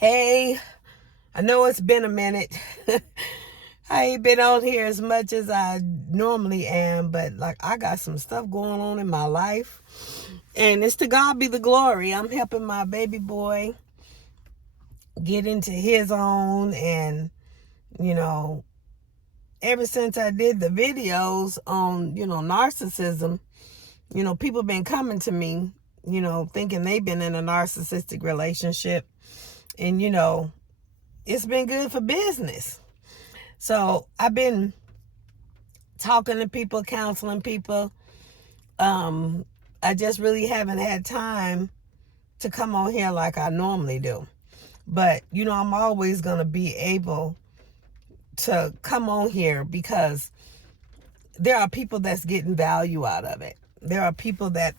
Hey, I know it's been a minute. I ain't been on here as much as I normally am, but like I got some stuff going on in my life. And it's to God be the glory. I'm helping my baby boy get into his own. And, you know, ever since I did the videos on, narcissism, people been coming to me, thinking they've been in a narcissistic relationship. And, it's been good for business. So I've been talking to people, counseling people. I just really haven't had time to come on here like I normally do. But, I'm always going to be able to come on here because there are people that's getting value out of it. There are people that,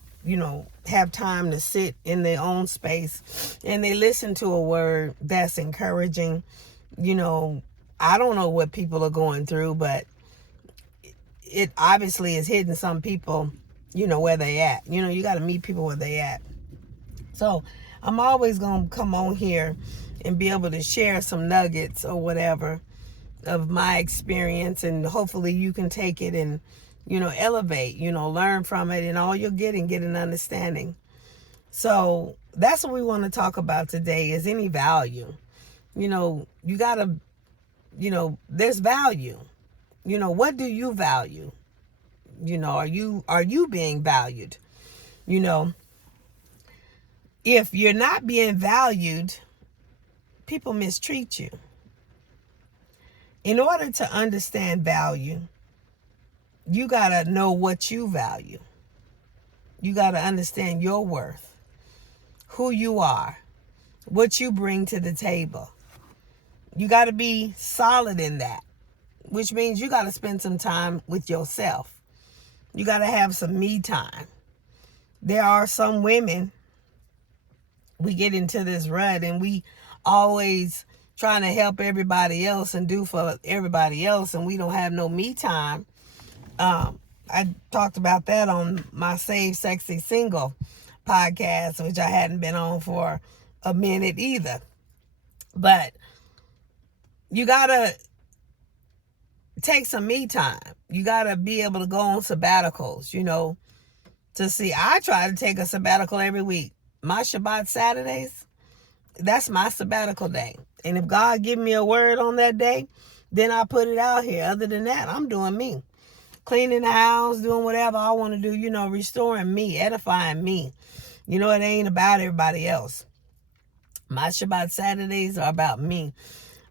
have time to sit in their own space and they listen to a word that's encouraging. I don't know what people are going through, but it obviously is hitting some people, where they at. You got to meet people where they at. So I'm always going to come on here and be able to share some nuggets or whatever of my experience, and hopefully you can take it and, elevate, learn from it, and all you'll get an understanding. So that's what we want to talk about today is any value. You got to, there's value. What do you value? Are you being valued? If you're not being valued, people mistreat you. In order to understand value, you got to know what you value. You got to understand your worth, who you are, what you bring to the table. You got to be solid in that, which means you got to spend some time with yourself. You got to have some me time. There are some women, we get into this rut and we always trying to help everybody else and do for everybody else, and we don't have no me time. I talked about that on my Save Sexy Single podcast, which I hadn't been on for a minute either. But you gotta take some me time. You gotta be able to go on sabbaticals, to see. I try to take a sabbatical every week. My Shabbat Saturdays, that's my sabbatical day. And if God give me a word on that day, then I put it out here. Other than that, I'm doing me. Cleaning the house, doing whatever I want to do, restoring me, edifying me. It ain't about everybody else. My Shabbat Saturdays are about me.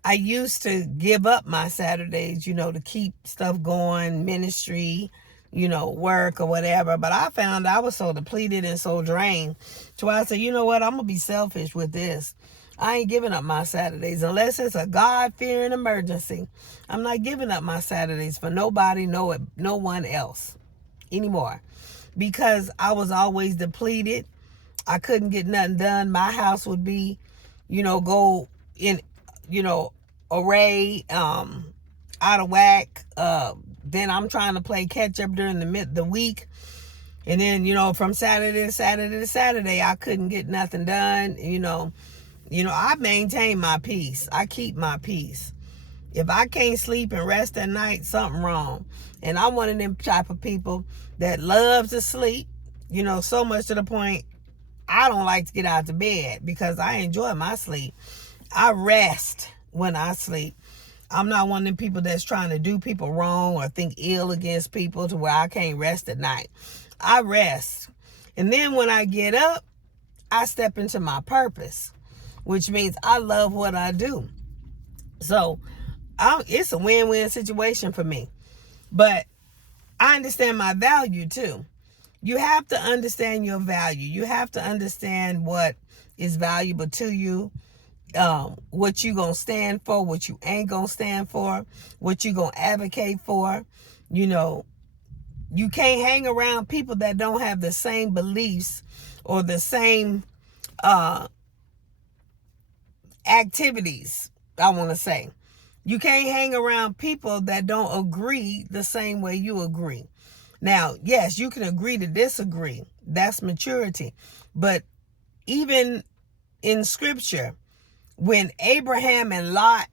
I used to give up my Saturdays, to keep stuff going, ministry, work or whatever. But I found I was so depleted and so drained. So I said, you know what? I'm going to be selfish with this. I ain't giving up my Saturdays unless it's a God-fearing emergency. I'm not giving up my Saturdays for nobody, no one else anymore, because I was always depleted. I couldn't get nothing done. My house would be, go in, array, out of whack. Then I'm trying to play catch up during the week. And then, from Saturday to Saturday to Saturday, I couldn't get nothing done. I maintain my peace. I keep my peace. If I can't sleep and rest at night, something wrong. And I'm one of them type of people that loves to sleep, so much to the point I don't like to get out of bed because I enjoy my sleep. I rest when I sleep. I'm not one of them people that's trying to do people wrong or think ill against people to where I can't rest at night. I rest. And then when I get up, I step into my purpose, which means I love what I do. So it's a win-win situation for me. But I understand my value too. You have to understand your value. You have to understand what is valuable to you, what you gonna stand for, what you ain't gonna stand for, what you gonna advocate for. You can't hang around people that don't have the same beliefs or the same activities, I want to say. You can't hang around people that don't agree the same way you agree. Now, yes, you can agree to disagree. That's maturity. But even in scripture, when Abraham and Lot,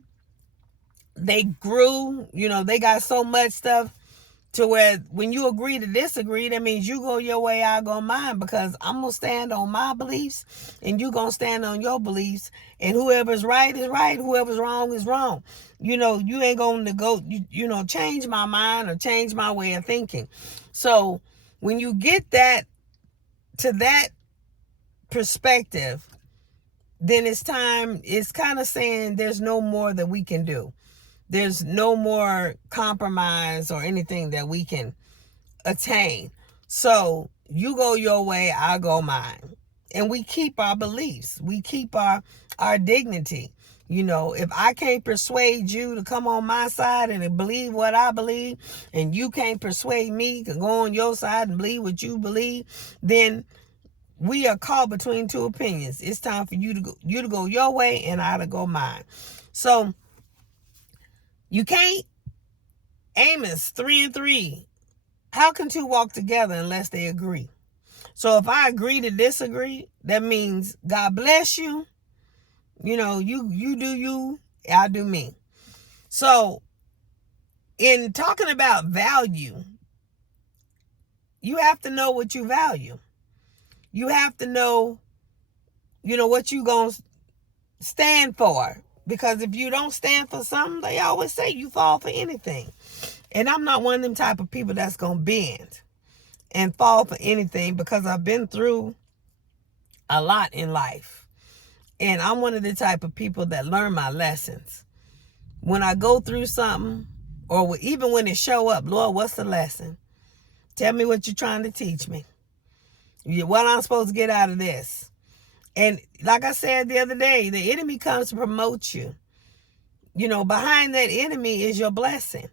they grew, they got so much stuff to where when you agree to disagree, that means you go your way, I go mine, because I'm going to stand on my beliefs and you going to stand on your beliefs, and whoever's right is right, whoever's wrong is wrong. You ain't going to go, change my mind or change my way of thinking. So when you get to that perspective, then it's kind of saying there's no more that we can do. There's no more compromise or anything that we can attain. So you go your way, I go mine. And we keep our beliefs. We keep our dignity. If I can't persuade you to come on my side and believe what I believe, and you can't persuade me to go on your side and believe what you believe, then we are caught between two opinions. It's time for you to go your way and I to go mine. So you can't. Amos 3:3. How can two walk together unless they agree? So if I agree to disagree, that means God bless you. You do you, I'll do me. So in talking about value, you have to know what you value. You have to know, what you going to stand for. Because if you don't stand for something, they always say you fall for anything. And I'm not one of them type of people that's going to bend and fall for anything, because I've been through a lot in life. And I'm one of the type of people that learn my lessons. When I go through something, or even when it show up, Lord, what's the lesson? Tell me what you're trying to teach me. What I'm supposed to get out of this. And like I said the other day, the enemy comes to promote you. Behind that enemy is your blessing.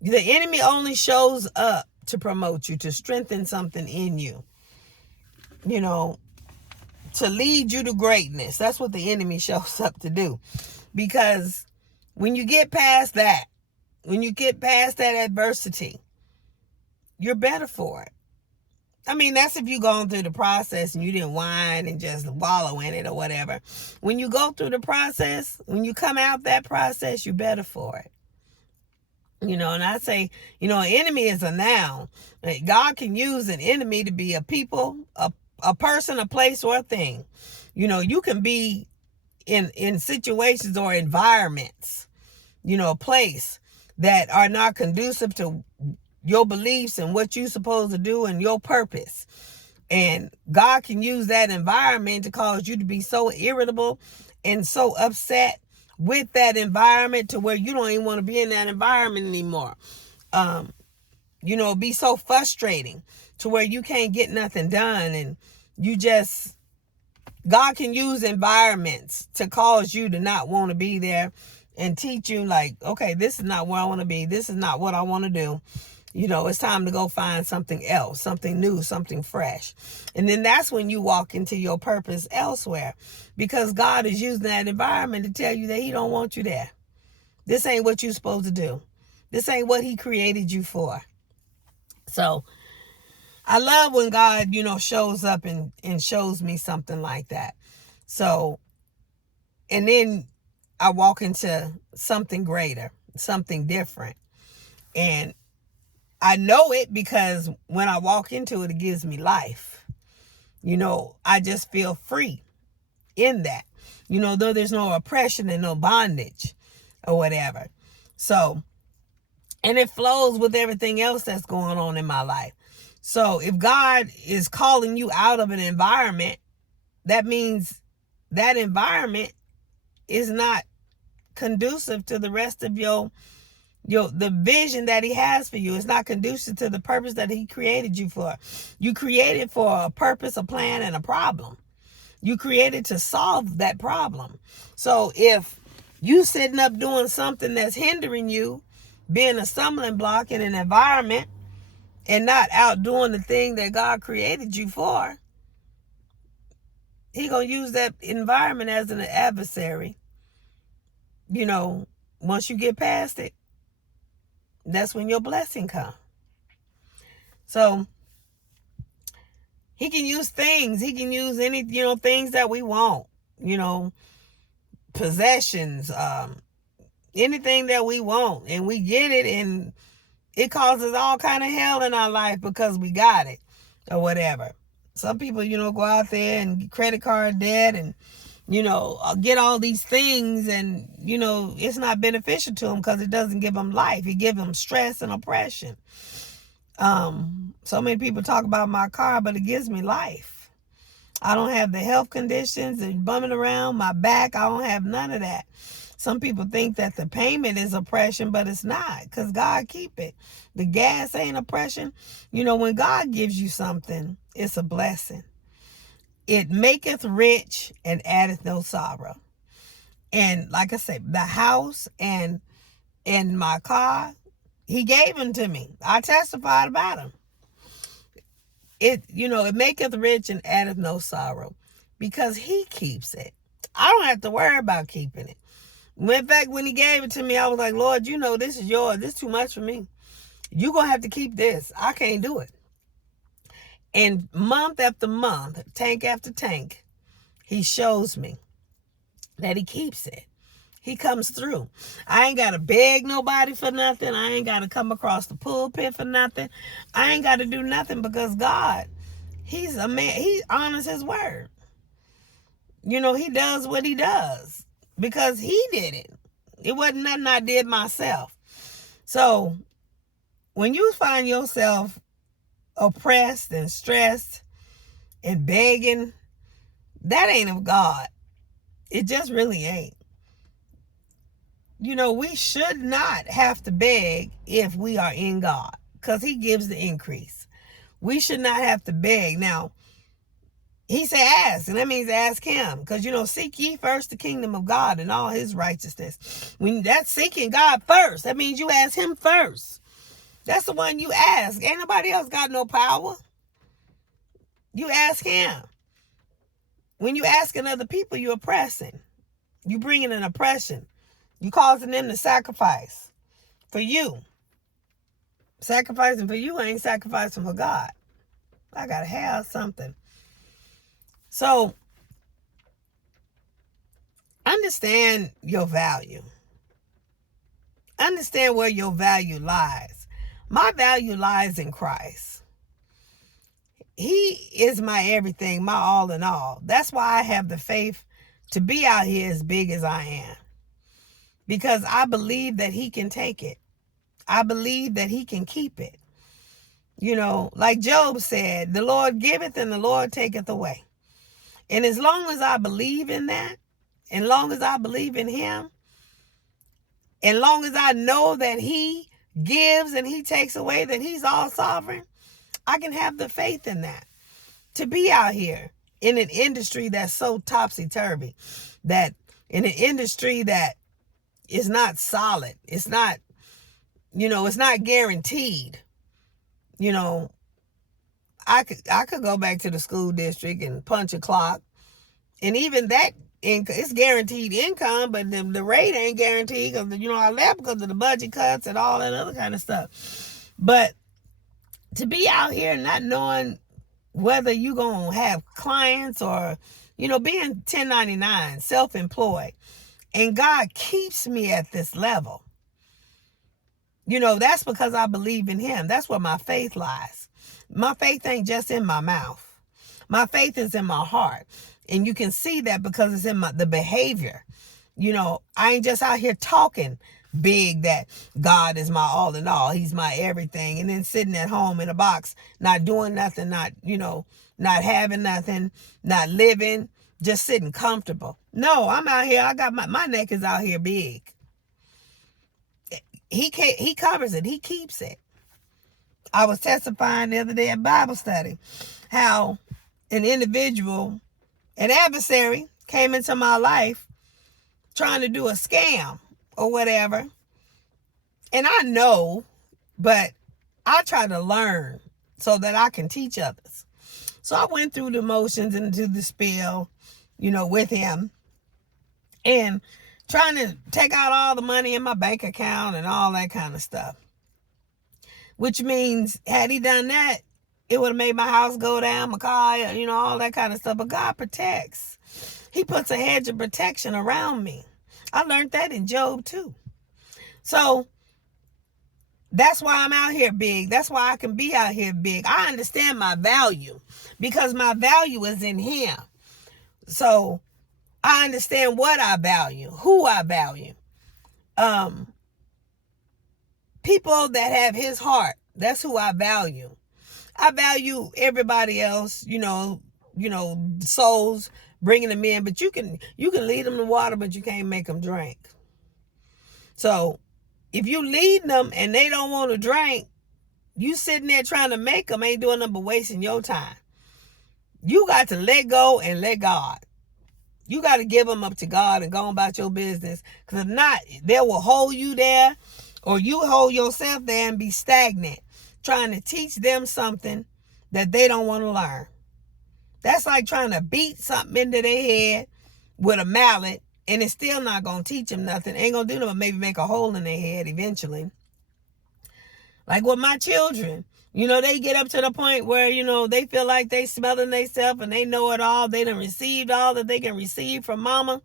The enemy only shows up to promote you, to strengthen something in you. To lead you to greatness. That's what the enemy shows up to do. Because when you get past that, adversity, you're better for it. I mean, that's if you've gone through the process and you didn't whine and just wallow in it or whatever. When you go through the process, when you come out that process, you're better for it. And I say, an enemy is a noun. God can use an enemy to be a people, a person, a place, or a thing. You can be in situations or environments, a place that are not conducive to your beliefs and what you're supposed to do and your purpose. And God can use that environment to cause you to be so irritable and so upset with that environment to where you don't even want to be in that environment anymore. Be so frustrating to where you can't get nothing done, and God can use environments to cause you to not want to be there and teach you, like, okay, this is not where I want to be. This is not what I want to do. It's time to go find something else, something new, something fresh. And then that's when you walk into your purpose elsewhere, because God is using that environment to tell you that he don't want you there. This ain't what you're supposed to do. This ain't what he created you for. So I love when God, shows up and shows me something like that. So, and then I walk into something greater, something different. And I know it because when I walk into it, it gives me life. I just feel free in that. Though there's no oppression and no bondage or whatever. So, and it flows with everything else that's going on in my life. So if God is calling you out of an environment, that means that environment is not conducive to the rest of the vision that he has for you. It's not conducive to the purpose that he created you for. You created for a purpose, a plan, and a problem. You created to solve that problem. So if you sitting up doing something that's hindering you, being a stumbling block in an environment, and not out doing the thing that God created you for, he gonna use that environment as an adversary. Once you get past it, that's when your blessing comes. So he can use things. He can use any, things that we want. possessions, anything that we want, and we get it, and it causes all kind of hell in our life because we got it or whatever. Some people, go out there and get credit card debt and, get all these things, and, it's not beneficial to them because it doesn't give them life. It gives them stress and oppression. So many people talk about my car, but it gives me life. I don't have the health conditions and bumming around my back. I don't have none of that. Some people think that the payment is oppression, but it's not, because God keep it. The gas ain't oppression. When God gives you something, it's a blessing. It maketh rich and addeth no sorrow. And like I said, the house and my car, he gave them to me. I testified about them. It maketh rich and addeth no sorrow, because he keeps it. I don't have to worry about keeping it. In fact, when he gave it to me, I was like, Lord, this is yours. This is too much for me. You're going to have to keep this. I can't do it. And month after month, tank after tank, he shows me that he keeps it. He comes through. I ain't got to beg nobody for nothing. I ain't got to come across the pulpit for nothing. I ain't got to do nothing, because God, he's a man. He honors his word. He does what he does because he did it. It wasn't nothing I did myself. So when you find yourself oppressed and stressed and begging, that ain't of God. It just really ain't. We should not have to beg if we are in God, because he gives the increase. We should not have to beg. Now, he said ask, and that means ask him, because, seek ye first the kingdom of God and all his righteousness. When that's seeking God first, that means you ask him first. That's the one you ask. Ain't nobody else got no power. You ask him. When you asking other people, you're oppressing. You bringing an oppression. You causing them to sacrifice for you. Sacrificing for you ain't sacrificing for God. I got to have something. So, understand your value. Understand where your value lies. My value lies in Christ. He is my everything, my all in all. That's why I have the faith to be out here as big as I am. Because I believe that he can take it. I believe that he can keep it. Like Job said, the Lord giveth and the Lord taketh away. And as long as I believe in that, and long as I believe in him, and long as I know that he gives and he takes away, that he's all sovereign, I can have the faith in that. To be out here in an industry that's so topsy-turvy, that in an industry that is not solid, it's not, it's not guaranteed. I could go back to the school district and punch a clock, and even that it's guaranteed income, but the rate ain't guaranteed, because I left because of the budget cuts and all that other kind of stuff. But to be out here not knowing whether you're gonna have clients or being 1099, self-employed, and God keeps me at this level, that's because I believe in him. That's where my faith lies. My faith ain't just in my mouth. My faith is in my heart. And you can see that because it's in the behavior. I ain't just out here talking big that God is my all in all. He's my everything. And then sitting at home in a box, not doing nothing, not not having nothing, not living, just sitting comfortable. No, I'm out here. I got my neck is out here big. He covers it. He keeps it. I was testifying the other day at Bible study how an individual, an adversary, came into my life trying to do a scam or whatever. And I know, but I try to learn so that I can teach others. So I went through the motions and to the spiel, with him, and trying to take out all the money in my bank account and all that kind of stuff. Which means, had he done that, it would have made my house go down, my car, all that kind of stuff. But God protects. He puts a hedge of protection around me. I learned that in Job too. So that's why I'm out here big. That's why I can be out here big. I understand my value because my value is in him. So I understand what I value, who I value. People that have his heart, that's who I value. I value everybody else, souls, bringing them in, but you can lead them to water, but you can't make them drink. So if you lead them and they don't want to drink, you sitting there trying to make them, ain't doing nothing but wasting your time. You got to let go and let God. You got to give them up to God and go on about your business. Because if not, they will hold you there, or you hold yourself there and be stagnant, trying to teach them something that they don't want to learn. That's like trying to beat something into their head with a mallet, and it's still not going to teach them nothing. Ain't going to do nothing but maybe make a hole in their head eventually. Like with my children, they get up to the point where, they feel like they smelling themselves and they know it all. They done received all that they can receive from mama.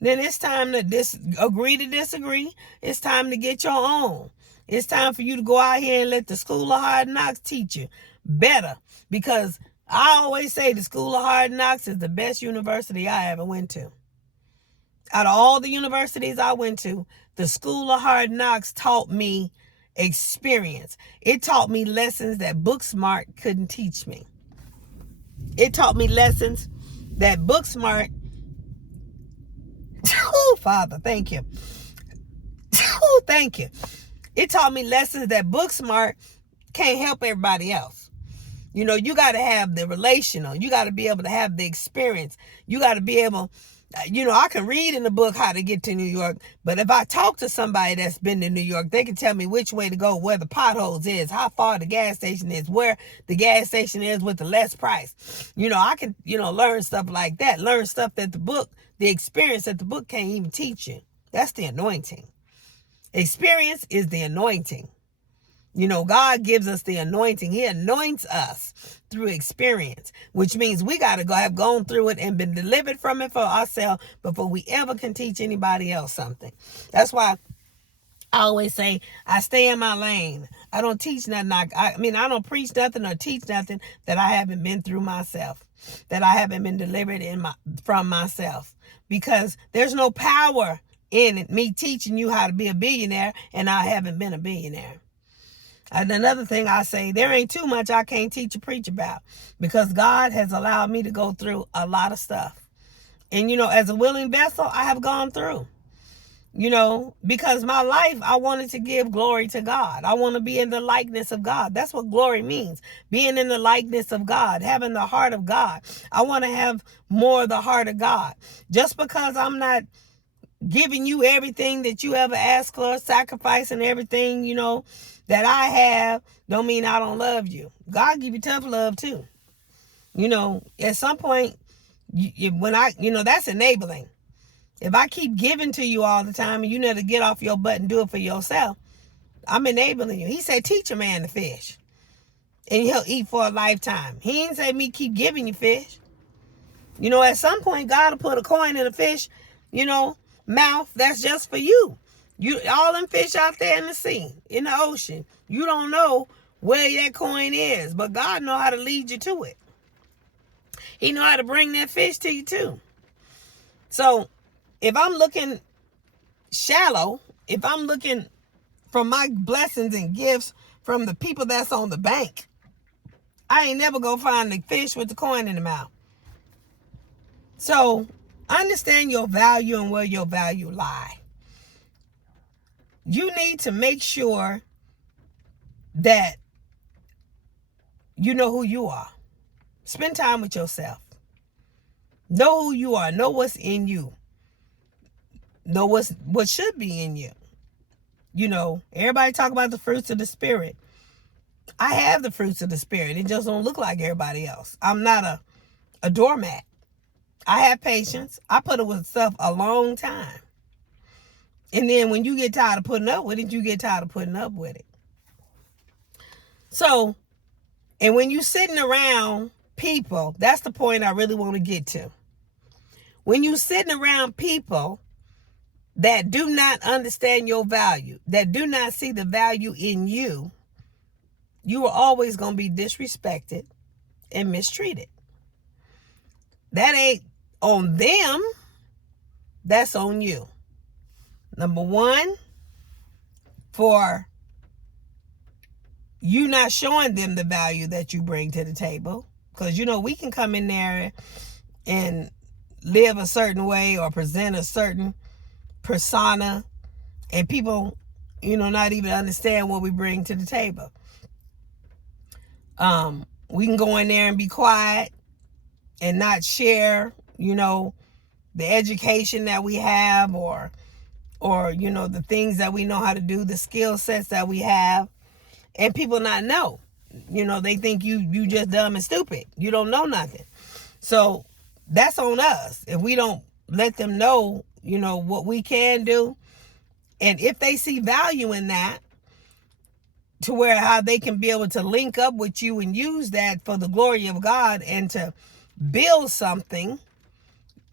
Then it's time to agree to disagree. It's time to get your own. It's time for you to go out here and let the School of Hard Knocks teach you better. Because I always say the School of Hard Knocks is the best university I ever went to. Out of all the universities I went to, the School of Hard Knocks taught me experience. It taught me lessons that Booksmart couldn't teach me. It taught me lessons that Booksmart, oh, Father, thank you. Oh, thank you. It taught me lessons that Booksmart can't help everybody else. You got to have the relational. You got to be able to have the experience. You got to be able, I can read in the book how to get to New York, but if I talk to somebody that's been to New York, they can tell me which way to go, where the potholes is, how far the gas station is, where the gas station is with the less price. I can, learn stuff like that, learn stuff that the experience that the book can't even teach you. That's the anointing. Experience is the anointing. God gives us the anointing. He anoints us through experience, which means we got to have gone through it and been delivered from it for ourselves before we ever can teach anybody else something. That's why I always say I stay in my lane. I don't teach nothing. I don't preach nothing or teach nothing that I haven't been through myself, that I haven't been delivered from myself, because there's no power in it, me teaching you how to be a billionaire, and I haven't been a billionaire. And another thing I say, there ain't too much I can't teach or preach about, because God has allowed me to go through a lot of stuff. And, as a willing vessel, I have gone through, because my life, I wanted to give glory to God. I want to be in the likeness of God. That's what glory means. Being in the likeness of God, having the heart of God. I want to have more of the heart of God. Just because I'm not giving you everything that you ever asked for, sacrificing everything, that I have, don't mean I don't love you. God give you tough love too. At some point, that's enabling. If I keep giving to you all the time and you need to get off your butt and do it for yourself, I'm enabling you. He said, teach a man to fish, and he'll eat for a lifetime. He didn't say me keep giving you fish. At some point, God will put a coin in a fish, mouth that's just for you. All them fish out there in the sea, in the ocean, you don't know where that coin is, but God know how to lead you to it. He know how to bring that fish to you too. So if I'm looking shallow, if I'm looking for my blessings and gifts from the people that's on the bank, I ain't never gonna find the fish with the coin in the mouth. So understand your value and where your value lie. You need to make sure that you know who you are. Spend time with yourself. Know who you are. Know what's in you. Know what should be in you. Everybody talk about the fruits of the Spirit. I have the fruits of the Spirit. It just don't look like everybody else. I'm not a doormat. I have patience. I put up with stuff a long time. And then when you get tired of putting up with it, you get tired of putting up with it. So, and when you sitting around people, that's the point I really want to get to. When you're sitting around people that do not understand your value, that do not see the value in you, you are always going to be disrespected and mistreated. That ain't on them. That's on you. Number one, for you not showing them the value that you bring to the table. Because, we can come in there and live a certain way or present a certain persona, and people, not even understand what we bring to the table. We can go in there and be quiet and not share, the education that we have or the things that we know how to do, the skill sets that we have, and people not know. They think you just dumb and stupid. You don't know nothing. So that's on us. If we don't let them know, what we can do, and if they see value in that, to where how they can be able to link up with you and use that for the glory of God and to build something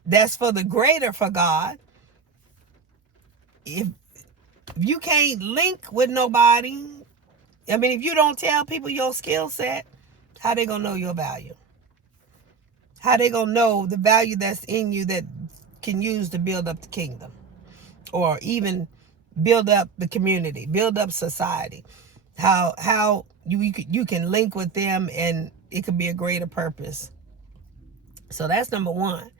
that's for the greater for God. If you can't link with nobody, if you don't tell people your skill set, how they gonna know your value? How they gonna know the value that's in you that can use to build up the kingdom, or even build up the community, build up society? How you can link with them and it could be a greater purpose. So that's number one.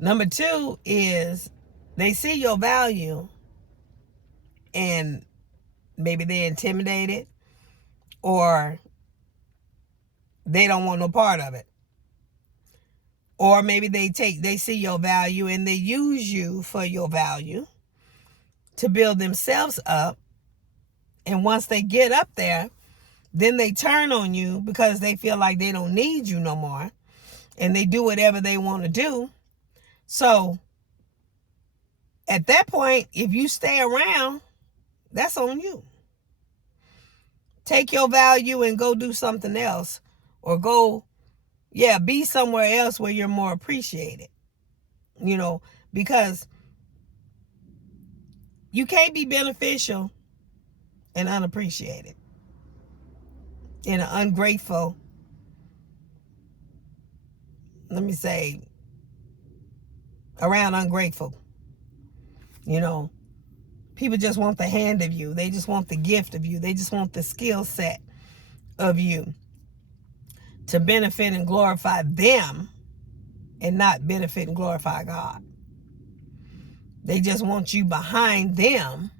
Number two is they see your value and maybe they're intimidated, or they don't want no part of it. Or maybe they see your value and they use you for your value to build themselves up. And once they get up there, then they turn on you because they feel like they don't need you no more. And they do whatever they want to do. So at that point, if you stay around, that's on you. Take your value and go do something else, or go, be somewhere else where you're more appreciated, because you can't be beneficial and unappreciated, and an ungrateful, around ungrateful. People just want the hand of you. They just want the gift of you. They just want the skill set of you to benefit and glorify them and not benefit and glorify God. They just want you behind them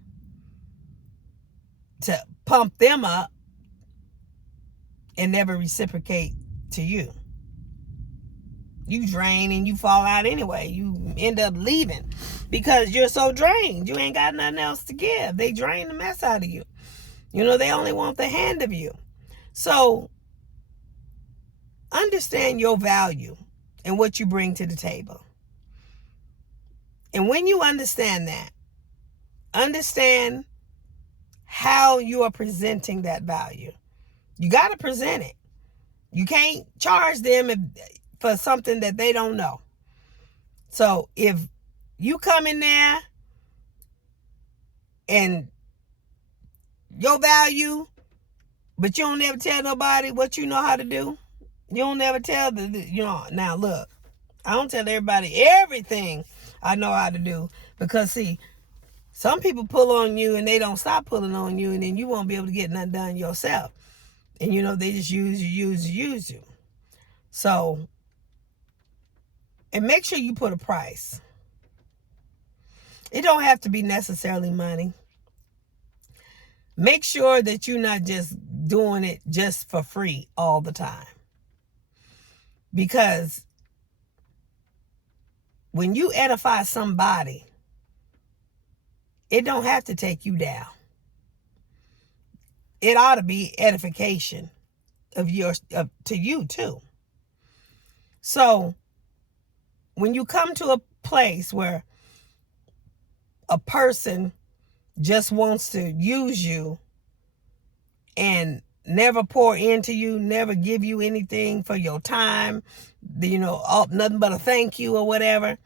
to pump them up and never reciprocate to you. You drain and you fall out anyway. You end up leaving because you're so drained. You ain't got nothing else to give. They drain the mess out of you. They only want the hand of you. So understand your value and what you bring to the table. And when you understand that, understand how you are presenting that value. You got to present it. You can't charge them for something that they don't know. So if you come in there and your value, but you don't never tell nobody what you know how to do, you don't never tell now look, I don't tell everybody everything I know how to do, because see, some people pull on you and they don't stop pulling on you, and then you won't be able to get nothing done yourself. And they just use you. So, and make sure you put a price. It don't have to be necessarily money. Make sure that you're not just doing it just for free all the time. Because when you edify somebody, it don't have to take you down. It ought to be edification to you too. So when you come to a place where a person just wants to use you and never pour into you, never give you anything for your time, nothing but a thank you or whatever,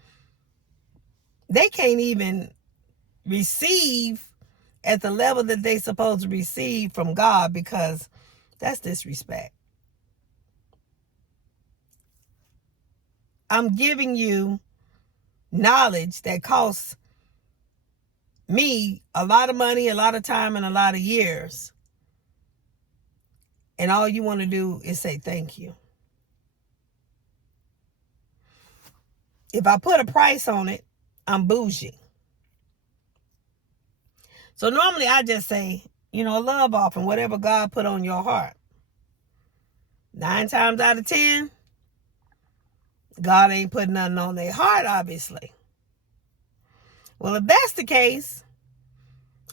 They can't even receive at the level that they supposed to receive from God, because that's disrespect. I'm giving you knowledge that costs me a lot of money, a lot of time, and a lot of years. And all you want to do is say thank you. If I put a price on it, I'm bougie. So normally I just say, a love offering, whatever God put on your heart. 9 times out of 10, God ain't putting nothing on their heart, obviously. Well, if that's the case,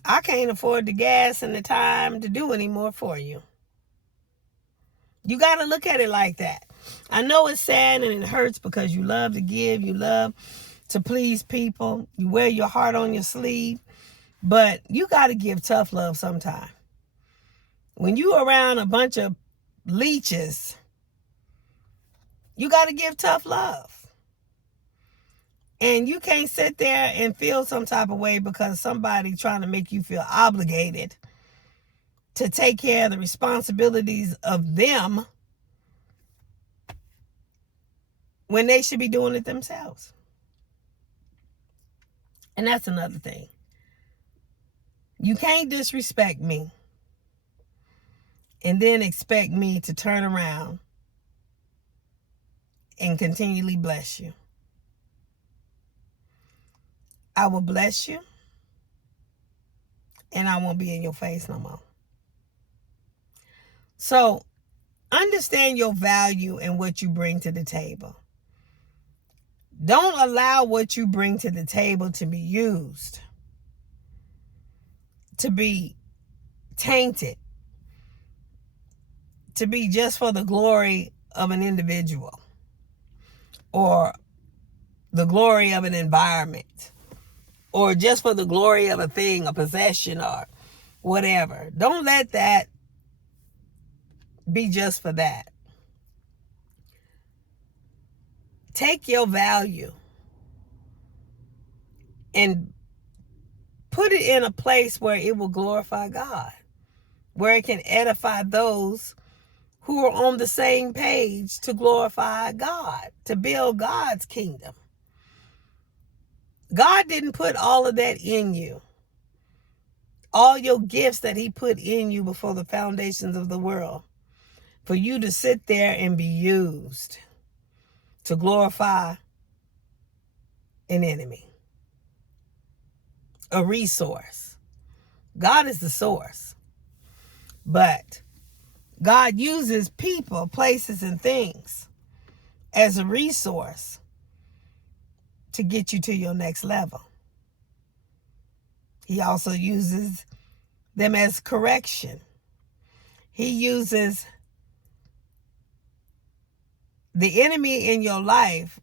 I can't afford the gas and the time to do any more for you. You got to look at it like that. I know it's sad and it hurts, because you love to give, you love to please people, you wear your heart on your sleeve, but you got to give tough love sometime. When you around a bunch of leeches, you got to give tough love. And you can't sit there and feel some type of way because somebody trying to make you feel obligated to take care of the responsibilities of them when they should be doing it themselves. And that's another thing. You can't disrespect me and then expect me to turn around and continually bless you. I will bless you, and I won't be in your face no more. So understand your value and what you bring to the table. Don't allow what you bring to the table to be used, to be tainted, to be just for the glory of an individual or the glory of an environment or just for the glory of a thing, a possession or whatever. Don't let that be just for that. Take your value and put it in a place where it will glorify God, where it can edify those who are on the same page to glorify God, to build God's kingdom. God didn't put all of that in you. All your gifts that he put in you before the foundations of the world, for you to sit there and be used to glorify an enemy, a resource. God is the source, but God uses people, places, and things as a resource to get you to your next level. He also uses them as correction. He uses the enemy in your life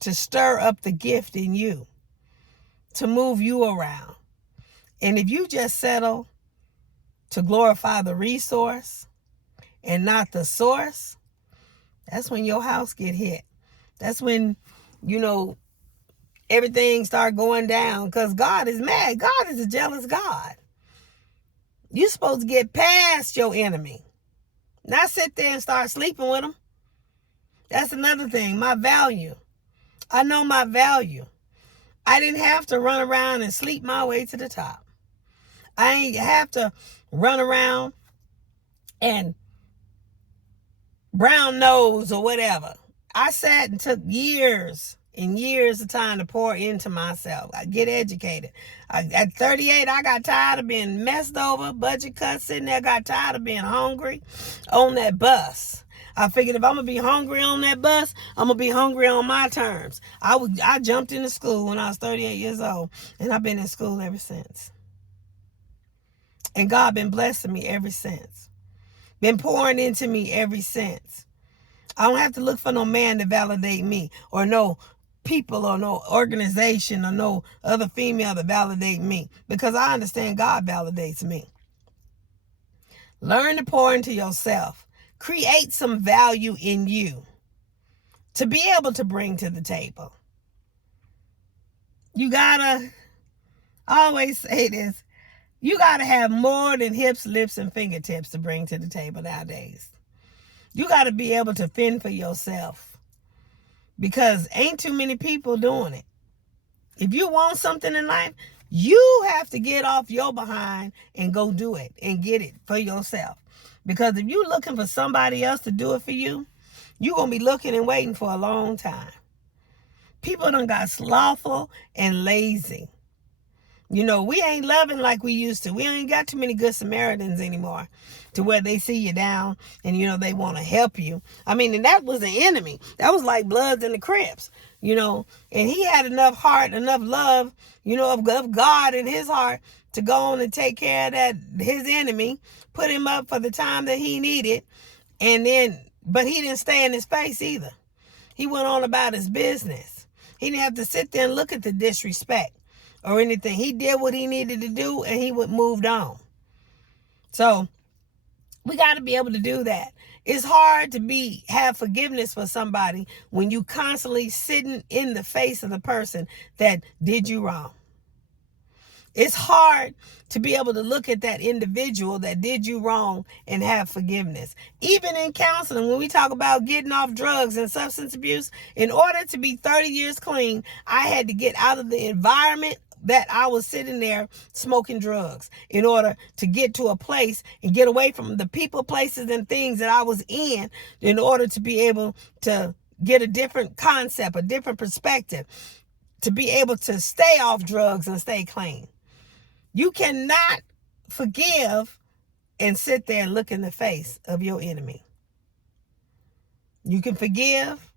to stir up the gift in you, to move you around. And if you just settle to glorify the resource and not the source, that's when your house get hit. That's when, everything start going down, because God is mad. God is a jealous God. You're supposed to get past your enemy, not sit there and start sleeping with them. That's another thing. My value. I know my value. I didn't have to run around and sleep my way to the top. I ain't have to run around and brown nose or whatever. I sat and took years and years of time to pour into myself. I get educated. At 38, I got tired of being messed over, budget cuts, sitting there, got tired of being hungry on that bus. I figured if I'm going to be hungry on that bus, I'm going to be hungry on my terms. I jumped into school when I was 38 years old, and I've been in school ever since. And God been blessing me ever since. Been pouring into me ever since. I don't have to look for no man to validate me, or no people, or no organization, or no other female to validate me, because I understand God validates me. Learn to pour into yourself. Create some value in you to be able to bring to the table. You gotta, I always say this, you gotta have more than hips, lips, and fingertips to bring to the table nowadays. You gotta be able to fend for yourself, because ain't too many people doing it. If you want something in life, you have to get off your behind and go do it and get it for yourself. Because if you're looking for somebody else to do it for you, you're going to be looking and waiting for a long time. People done got slothful and lazy. You know, we ain't loving like we used to. We ain't got too many good Samaritans anymore to where they see you down and, you know, they want to help you. I mean, and that was the enemy. That was like Bloods and the Crips, you know. And he had enough heart, enough love, you know, of God in his heart to go on and take care of that, his enemy, put him up for the time that he needed. And then, but he didn't stay in his face either. He went on about his business. He didn't have to sit there and look at the disrespect or anything. He did what he needed to do and he moved on. So we got to be able to do that. It's hard to have forgiveness for somebody when you constantly sitting in the face of the person that did you wrong. It's hard to be able to look at that individual that did you wrong and have forgiveness. Even in counseling, when we talk about getting off drugs and substance abuse, in order to be 30 years clean, I had to get out of the environment that I was sitting there smoking drugs in order to get to a place and get away from the people, places, and things that I was in order to be able to get a different concept, a different perspective, to be able to stay off drugs and stay clean. You cannot forgive and sit there and look in the face of your enemy. You can forgive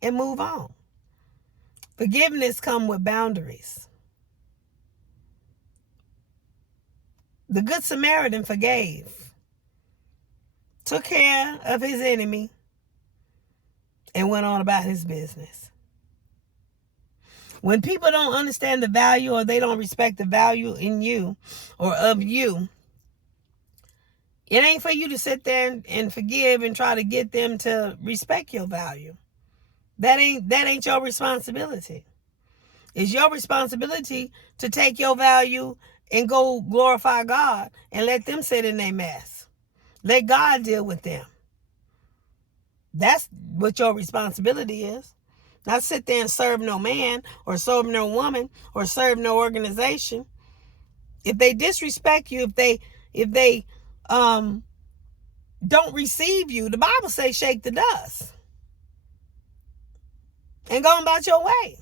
and move on. Forgiveness comes with boundaries. The Good Samaritan forgave, took care of his enemy, and went on about his business. When people don't understand the value or they don't respect the value in you or of you, it ain't for you to sit there and forgive and try to get them to respect your value. That ain't your responsibility. It's your responsibility to take your value and go glorify God and let them sit in their mess. Let God deal with them. That's what your responsibility is. Not sit there and serve no man or serve no woman or serve no organization. If they disrespect you, if they don't receive you, the Bible says shake the dust and go on about your way.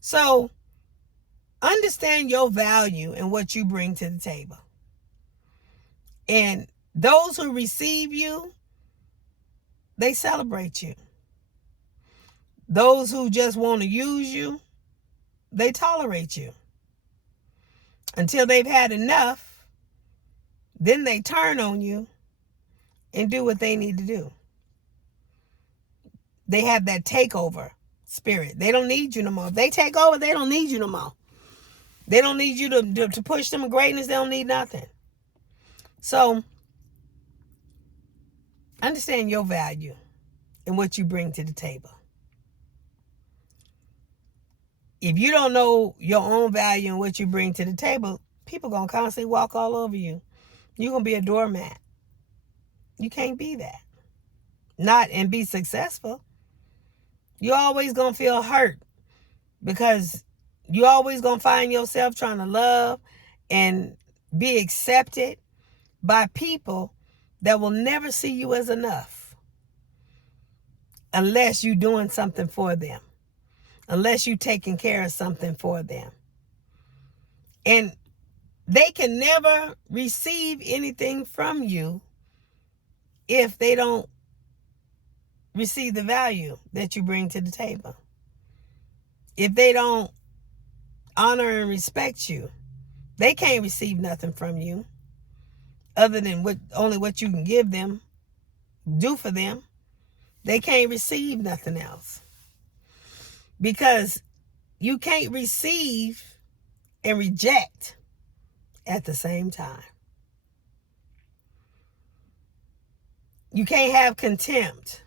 So understand your value and what you bring to the table. And those who receive you, they celebrate you. Those who just want to use you, they tolerate you. Until they've had enough, then they turn on you and do what they need to do. They have that takeover spirit. They don't need you no more. If they take over, they don't need you no more. They don't need you to push them to greatness. They don't need nothing. So, understand your value and what you bring to the table. If you don't know your own value and what you bring to the table, people going to constantly walk all over you. You're going to be a doormat. You can't be that. Not and be successful. You're always going to feel hurt because you're always going to find yourself trying to love and be accepted by people that will never see you as enough unless you're doing something for them, unless you're taking care of something for them. And they can never receive anything from you if they don't receive the value that you bring to the table. If they don't honor and respect you, they can't receive nothing from you other than only what you can give them, do for them. They can't receive nothing else. Because you can't receive and reject at the same time. You can't have contempt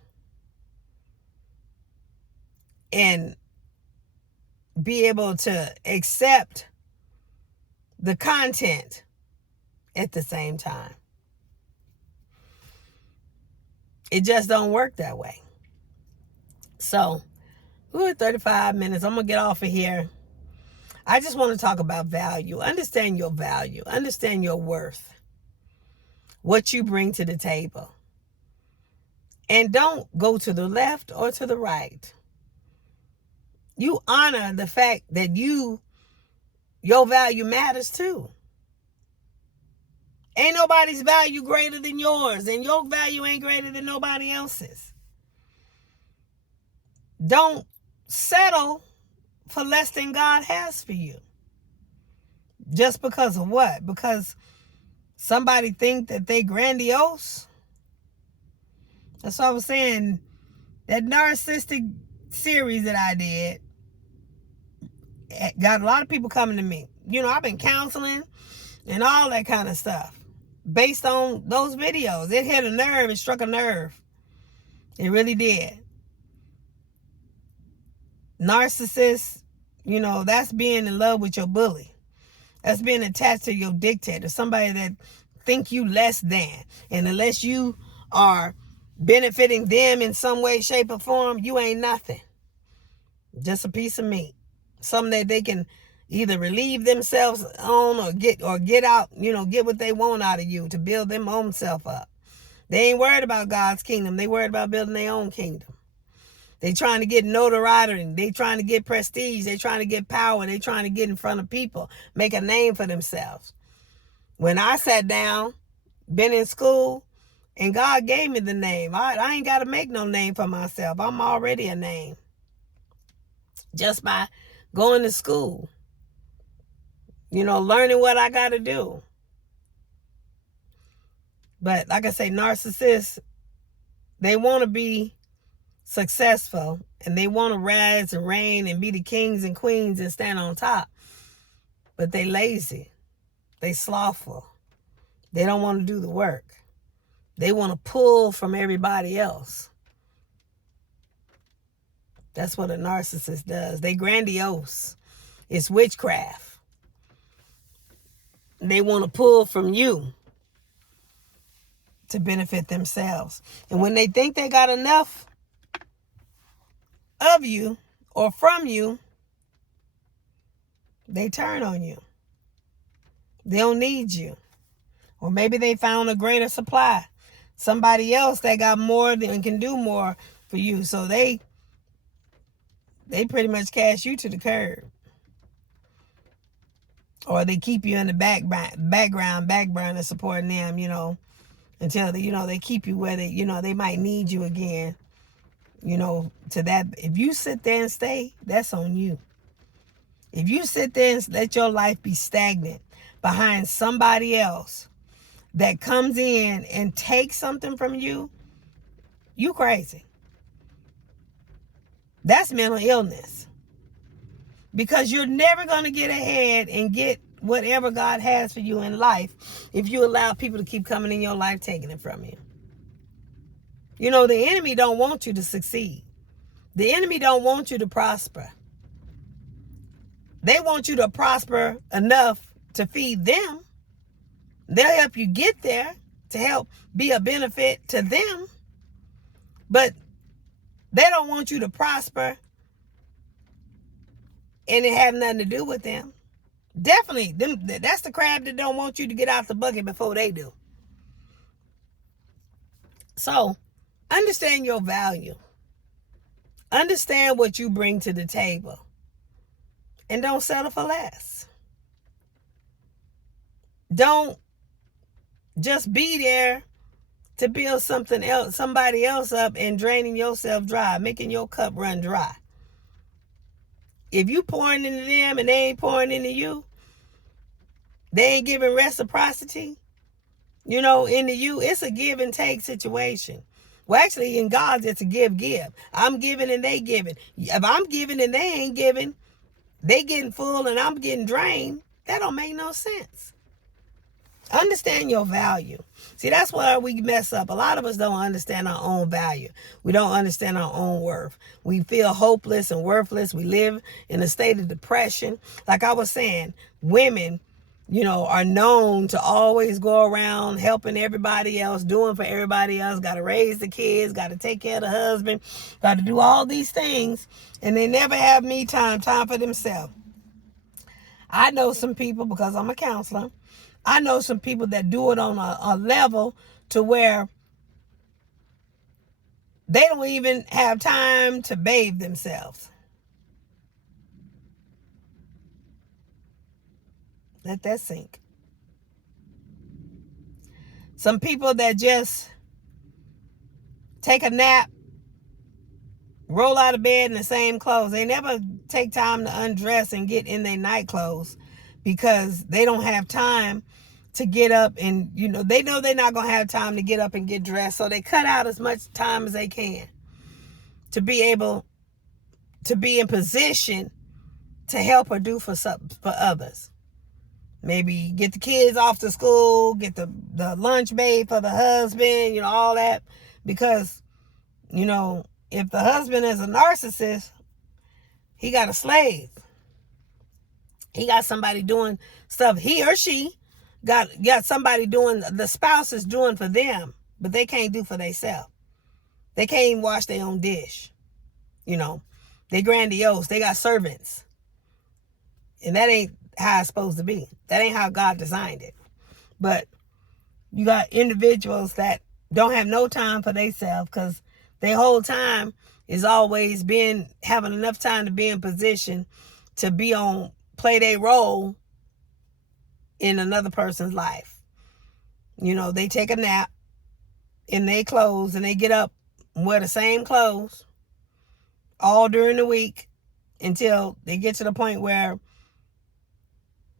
and be able to accept the content at the same time. It just don't work that way. So, we're at 35 minutes. I'm going to get off of here. I just want to talk about value. Understand your value. Understand your worth. What you bring to the table. And don't go to the left or to the right. You honor the fact that your value matters too. Ain't nobody's value greater than yours, and your value ain't greater than nobody else's. Don't settle for less than God has for you. Just because of what? Because somebody think that they grandiose? That's what I was saying. That narcissistic series that I did got a lot of people coming to me. You know, I've been counseling and all that kind of stuff based on those videos. It hit a nerve. It struck a nerve. It really did. Narcissist, you know, that's being in love with your bully. That's being attached to your dictator. Somebody that think you less than. And unless you are benefiting them in some way, shape, or form, you ain't nothing. Just a piece of meat. Something that they can either relieve themselves on or get out, you know, get what they want out of you to build them own self up. They ain't worried about God's kingdom. They worried about building their own kingdom. They trying to get notoriety. They trying to get prestige. They trying to get power. They trying to get in front of people, make a name for themselves. When I sat down, been in school, and God gave me the name. I ain't got to make no name for myself. I'm already a name. Just by going to school. You know, learning what I got to do. But like I say, narcissists, they want to be successful. And they want to rise and reign and be the kings and queens and stand on top. But they lazy. They slothful. They don't want to do the work. They want to pull from everybody else. That's what a narcissist does. They grandiose. It's witchcraft. They want to pull from you to benefit themselves. And when they think they got enough of you or from you, they turn on you. They don't need you. Or maybe they found a greater supply. Somebody else that got more and can do more for you. So they pretty much cast you to the curb. Or they keep you in the back burner supporting them, you know, until they keep you where they might need you again. You know, to that, if you sit there and stay, that's on you. If you sit there and let your life be stagnant behind somebody else that comes in and takes something from you, you crazy. That's mental illness. Because you're never going to get ahead and get whatever God has for you in life if you allow people to keep coming in your life taking it from you. You know, the enemy don't want you to succeed. The enemy don't want you to prosper. They want you to prosper enough to feed them. They'll help you get there to help be a benefit to them. But they don't want you to prosper and it have nothing to do with them. Definitely, that's the crab that don't want you to get out the bucket before they do. So, understand your value. Understand what you bring to the table. And don't settle for less. Don't just be there to build somebody else up and draining yourself dry, making your cup run dry. If you pouring into them and they ain't pouring into you, they ain't giving reciprocity, you know, into you, it's a give and take situation. Well, actually, in God's, it's a give. I'm giving and they giving. If I'm giving and they ain't giving, they getting full and I'm getting drained, that don't make no sense. Understand your value. See, that's where we mess up. A lot of us don't understand our own value. We don't understand our own worth. We feel hopeless and worthless. We live in a state of depression. Like I was saying, women, are known to always go around helping everybody else, doing for everybody else, got to raise the kids, got to take care of the husband, got to do all these things, and they never have me time for themselves. I know some people, because I'm a counselor, I know some people that do it on a level to where they don't even have time to bathe themselves. Let that sink. Some people that just take a nap, roll out of bed in the same clothes. They never take time to undress and get in their night clothes because they don't have time to get up, and they know they're not going to have time to get up and get dressed, so they cut out as much time as they can to be able to be in position to help or do for others. Maybe get the kids off to school, get the lunch made for the husband, all that. Because, if the husband is a narcissist, he got a slave. He got somebody doing stuff. He or she got somebody doing, the spouse is doing for them, but they can't do for themselves. They can't even wash their own dish. They grandiose. They got servants. And that ain't how it's supposed to be. That ain't how God designed it. But you got individuals that don't have no time for themselves because their whole time is always having enough time to be in position to play their role in another person's life. They take a nap in their clothes and they get up and wear the same clothes all during the week until they get to the point where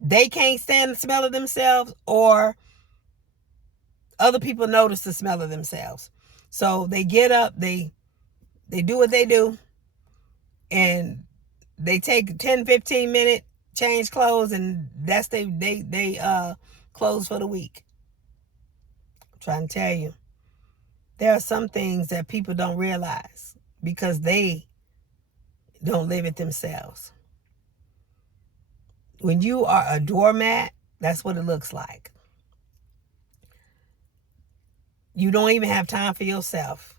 they can't stand the smell of themselves, or other people notice the smell of themselves. So they get up, they do what they do, and they take 10-15 minute change clothes, and that's they clothes for the week. I'm trying to tell you, there are some things that people don't realize because they don't live it themselves. When you are a doormat, that's what it looks like. You don't even have time for yourself.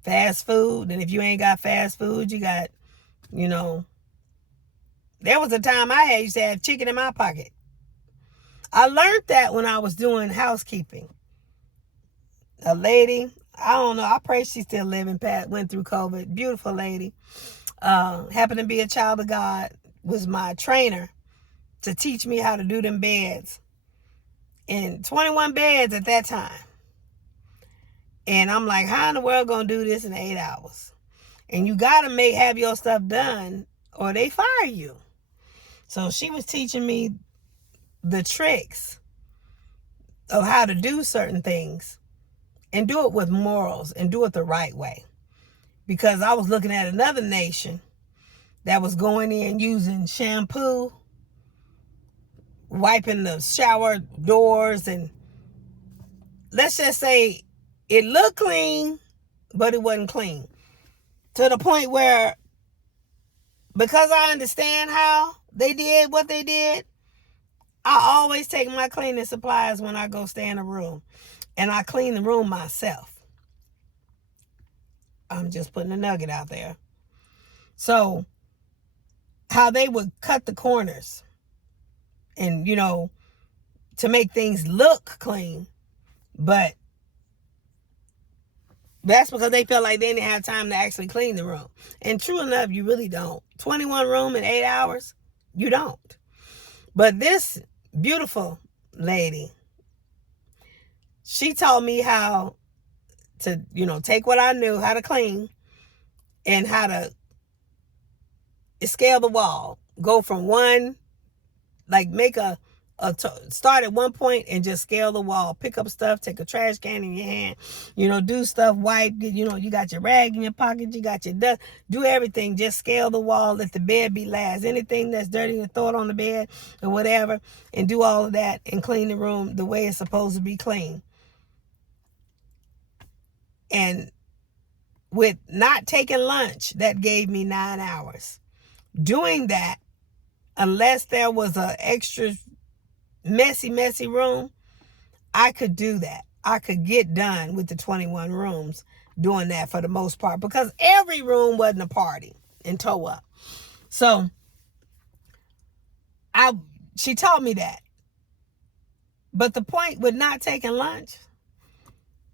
Fast food, and if you ain't got fast food, you got, there was a time I used to have chicken in my pocket. I learned that when I was doing housekeeping. A lady, I don't know, I pray she's still living, went through COVID, beautiful lady, happened to be a child of God, was my trainer to teach me how to do them beds. And 21 beds at that time. And I'm like, how in the world gonna do this in 8 hours? And you gotta have your stuff done or they fire you. So she was teaching me the tricks of how to do certain things and do it with morals and do it the right way. Because I was looking at another nation that was going in using shampoo, wiping the shower doors, and let's just say it looked clean, but it wasn't clean. To the point where, because I understand how they did what they did, I always take my cleaning supplies when I go stay in a room. And I clean the room myself. I'm just putting a nugget out there. So, how they would cut the corners and, to make things look clean. But that's because they felt like they didn't have time to actually clean the room. And true enough, you really don't. 21 room in 8 hours, you don't. But this beautiful lady, she taught me how to, take what I knew, how to clean, and how to scale the wall. Go from one, like make a start at one point and just scale the wall. Pick up stuff, take a trash can in your hand, do stuff, wipe, you got your rag in your pocket, you got your dust, do everything. Just scale the wall, let the bed be last. Anything that's dirty, you throw it on the bed or whatever, and do all of that and clean the room the way it's supposed to be clean. And with not taking lunch, that gave me 9 hours. Doing that, unless there was an extra messy room, I could do that. I could get done with the 21 rooms doing that for the most part, because every room wasn't a party and toe up. So she taught me that. But the point with not taking lunch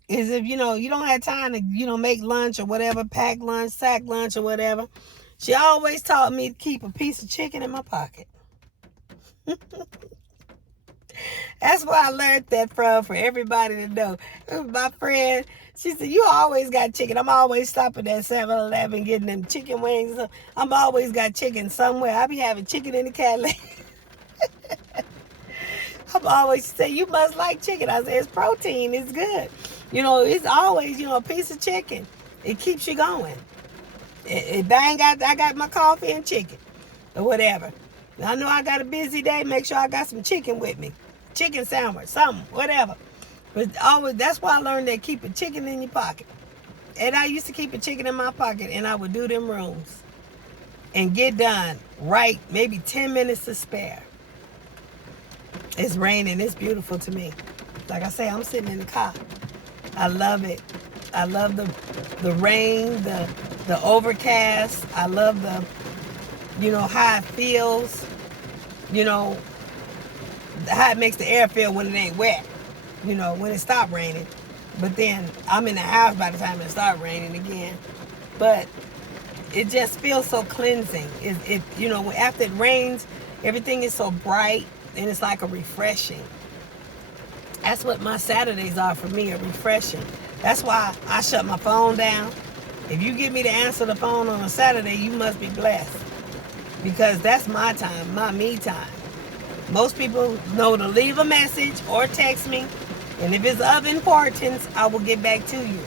is if, you don't have time to, make lunch or whatever, pack lunch, sack lunch or whatever, she always taught me to keep a piece of chicken in my pocket. That's where I learned that from, for everybody to know. My friend, she said, you always got chicken. I'm always stopping at 7-Eleven getting them chicken wings. I'm always got chicken somewhere. I be having chicken in the Cadillac. I'm always say, you must like chicken. I say, it's protein. It's good. It's always, a piece of chicken. It keeps you going. I got my coffee and chicken or whatever. I know I got a busy day. Make sure I got some chicken with me. Chicken sandwich, something, whatever. But always, that's why I learned that keep a chicken in your pocket. And I used to keep a chicken in my pocket, and I would do them rooms and get done right, maybe 10 minutes to spare. It's raining. It's beautiful to me. Like I say, I'm sitting in the car. I love it. I love the rain, the overcast. I love how it feels. How it makes the air feel when it ain't wet. When it stopped raining. But then I'm in the house by the time it starts raining again. But it just feels so cleansing. After it rains, everything is so bright, and it's like a refreshing. That's what my Saturdays are for me, a refreshing. That's why I shut my phone down. If you get me to answer the phone on a Saturday, you must be blessed. Because that's my time, my me time. Most people know to leave a message or text me. And if it's of importance, I will get back to you.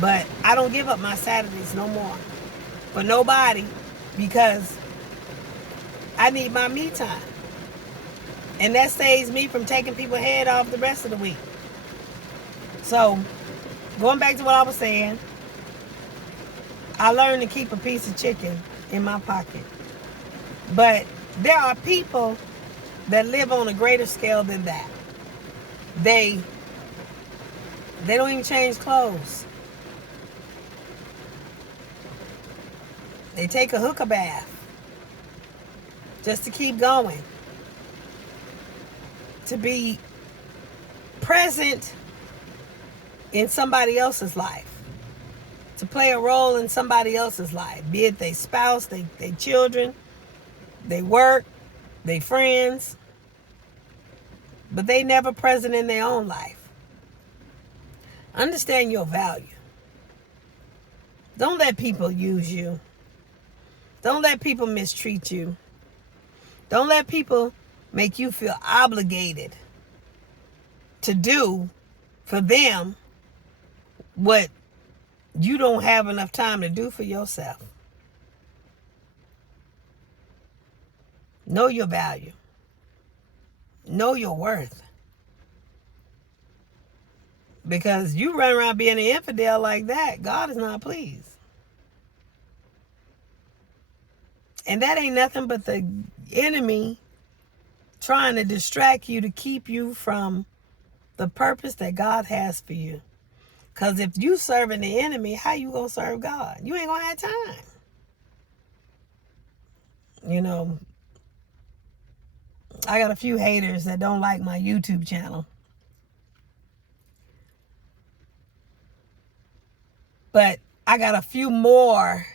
But I don't give up my Saturdays no more. For nobody. Because I need my me time. And that saves me from taking people's head off the rest of the week. So, going back to what I was saying, I learned to keep a piece of chicken in my pocket. But there are people that live on a greater scale than that. They don't even change clothes. They take a hookah bath just to keep going. To be present in somebody else's life. To play a role in somebody else's life. Be it their spouse, their children, they work, they friends. But they never present in their own life. Understand your value. Don't let people use you. Don't let people mistreat you. Don't let people make you feel obligated to do for them what you don't have enough time to do for yourself. Know your value. Know your worth. Because you run around being an infidel like that, God is not pleased. And that ain't nothing but the enemy trying to distract you to keep you from the purpose that God has for you. Because if you serving the enemy, how you going to serve God? You ain't going to have time. I got a few haters that don't like my YouTube channel. But I got a few more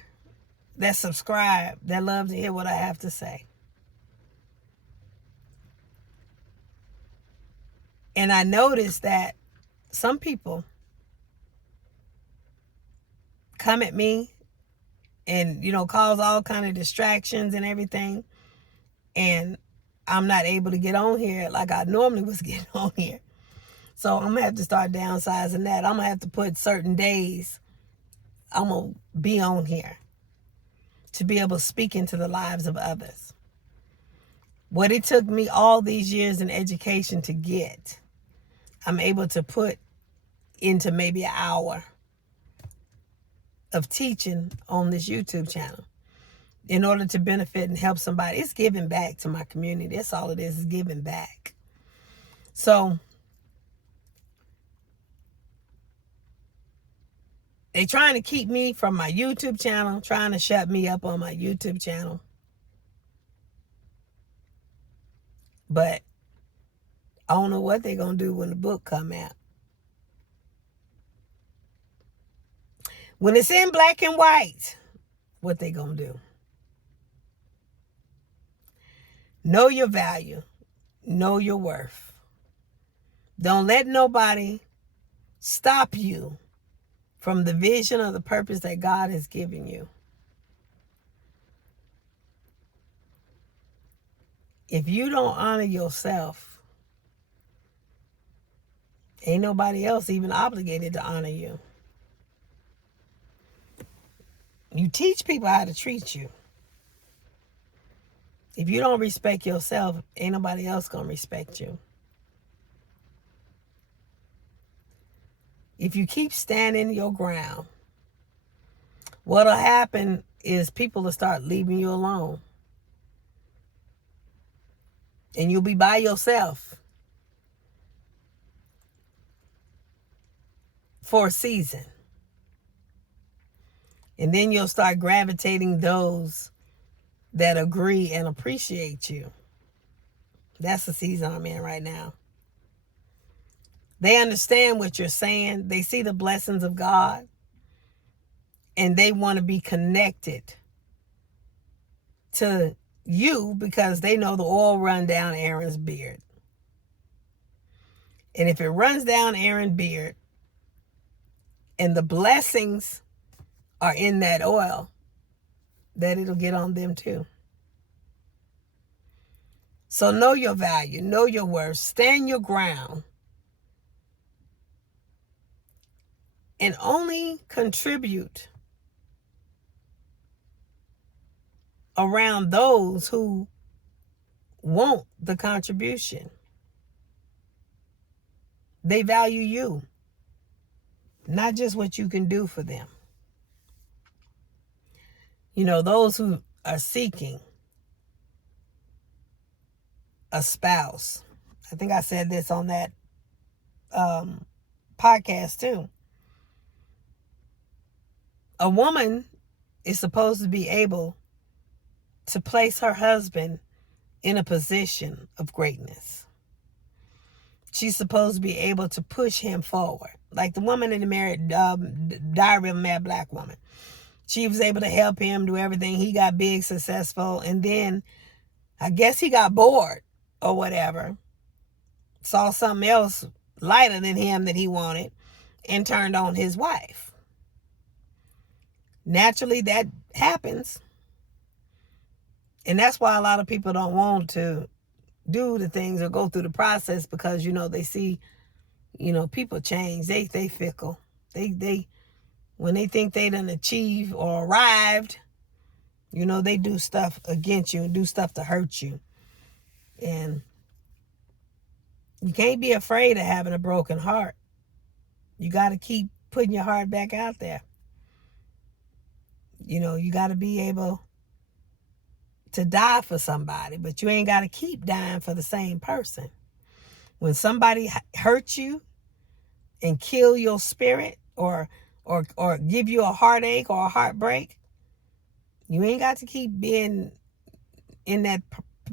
that subscribe, that love to hear what I have to say. And I noticed that some people come at me and, cause all kind of distractions and everything. And I'm not able to get on here like I normally was getting on here. So I'm going to have to start downsizing that. I'm going to have to put certain days I'm going to be on here to be able to speak into the lives of others. What it took me all these years in education to get, I'm able to put into maybe an hour of teaching on this YouTube channel in order to benefit and help somebody. It's giving back to my community. That's all it is giving back. So they trying to keep me from my YouTube channel, trying to shut me up on my YouTube channel. But I don't know what they're going to do when the book come out. When it's in black and white, what they going to do? Know your value. Know your worth. Don't let nobody stop you from the vision or the purpose that God has given you. If you don't honor yourself, ain't nobody else even obligated to honor you. You teach people how to treat you. If you don't respect yourself, ain't nobody else gonna respect you. If you keep standing your ground, what'll happen is people will start leaving you alone. And you'll be by yourself for a season. And then you'll start gravitating those that agree and appreciate you. That's the season I'm in right now. They understand what you're saying. They see the blessings of God. And they want to be connected to you because they know the oil run down Aaron's beard. And if it runs down Aaron's beard and the blessings are in that oil, that it'll get on them too. So know your value, know your worth, stand your ground, and only contribute around those who want the contribution. They value you, not just what you can do for them. You know, those who are seeking a spouse. I think I said this on that podcast too. A woman is supposed to be able to place her husband in a position of greatness. She's supposed to be able to push him forward. Like the woman in the married Diary of a Mad Black Woman. She was able to help him do everything. He got big, successful. And then I guess he got bored or whatever. Saw something else lighter than him that he wanted and turned on his wife. Naturally, that happens. And that's why a lot of people don't want to do the things or go through the process because, you know, they see, you know, people change. They fickle. They when they think they done achieved or arrived, you know, they do stuff against you and do stuff to hurt you. And you can't be afraid of having a broken heart. You got to keep putting your heart back out there. You know, you got to be able to die for somebody, but you ain't got to keep dying for the same person. When somebody hurts you and kill your spirit or give you a heartache or a heartbreak, you ain't got to keep being in that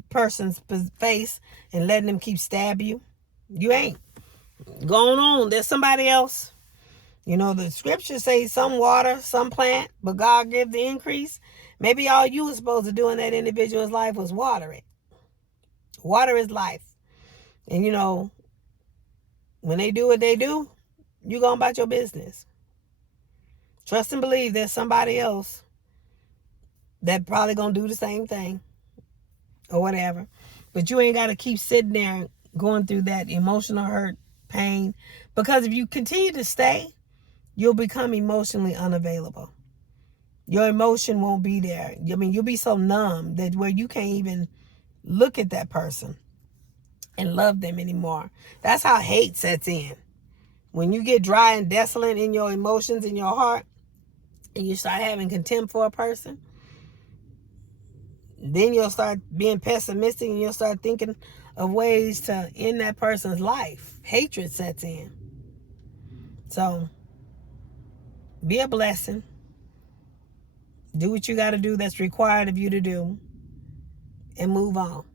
person's face and letting them keep stab you. You ain't. Going on. There's somebody else. You know, the scriptures say some water, some plant, but God give the increase. Maybe all you were supposed to do in that individual's life was water it. Water is life. And you know, when they do what they do, you go about your business. Trust and believe there's somebody else that probably gonna do the same thing or whatever. But you ain't got to keep sitting there going through that emotional hurt, pain. Because if you continue to stay, you'll become emotionally unavailable. Your emotion won't be there. I mean, you'll be so numb that where you can't even look at that person and love them anymore. That's how hate sets in. When you get dry and desolate in your emotions, in your heart, and you start having contempt for a person, then you'll start being pessimistic and you'll start thinking of ways to end that person's life. Hatred sets in. So be a blessing. Do what you got to do that's required of you to do and move on.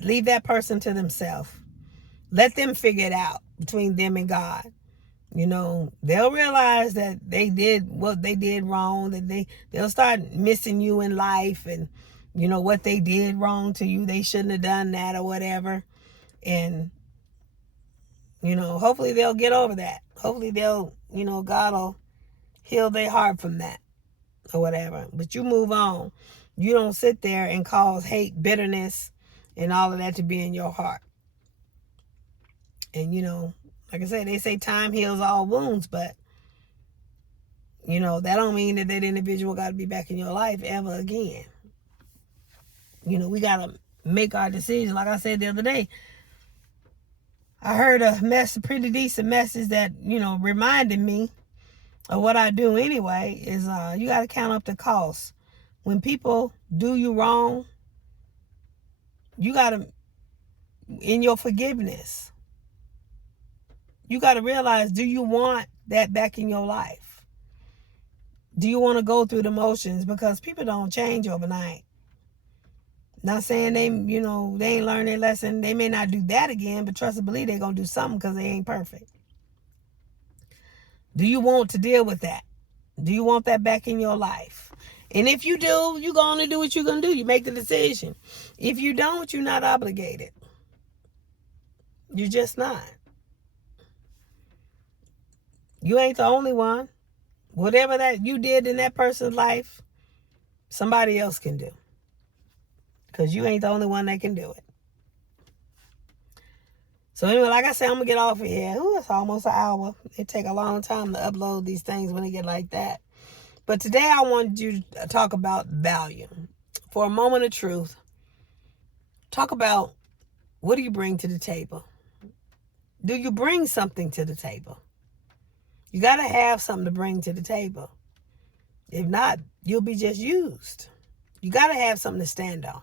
Leave that person to themselves. Let them figure it out between them and God. You know, they'll realize that they did what they did wrong, that they'll start missing you in life, and you know what they did wrong to you. They shouldn't have done that or whatever. And you know, hopefully they'll get over that. Hopefully they'll, you know, God will heal their heart from that or whatever. But you move on. You don't sit there and cause hate, bitterness, and all of that to be in your heart. And you know, like I said, they say time heals all wounds, but you know, that don't mean that individual got to be back in your life ever again. You know, we got to make our decisions. Like I said the other day, I heard a pretty decent message that, you know, reminded me of what I do anyway, is you got to count up the costs. When people do you wrong, you got to, in your forgiveness, you got to realize, do you want that back in your life? Do you want to go through the motions? Because people don't change overnight. Not saying they, you know, they ain't learned their lesson. They may not do that again, but trust and believe they're going to do something because they ain't perfect. Do you want to deal with that? Do you want that back in your life? And if you do, you're going to do what you're going to do. You make the decision. If you don't, you're not obligated. You're just not. You ain't the only one. Whatever that you did in that person's life, somebody else can do. Because you ain't the only one that can do it. So anyway, like I said, I'm going to get off of here. Ooh, it's almost an hour. It take a long time to upload these things when they get like that. But today I wanted you to talk about value. For a moment of truth, talk about, what do you bring to the table? Do you bring something to the table? You got to have something to bring to the table. If not, you'll be just used. You got to have something to stand on.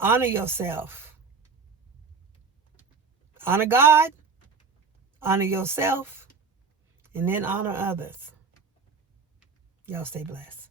Honor yourself. Honor God. Honor yourself. And then honor others. Y'all stay blessed.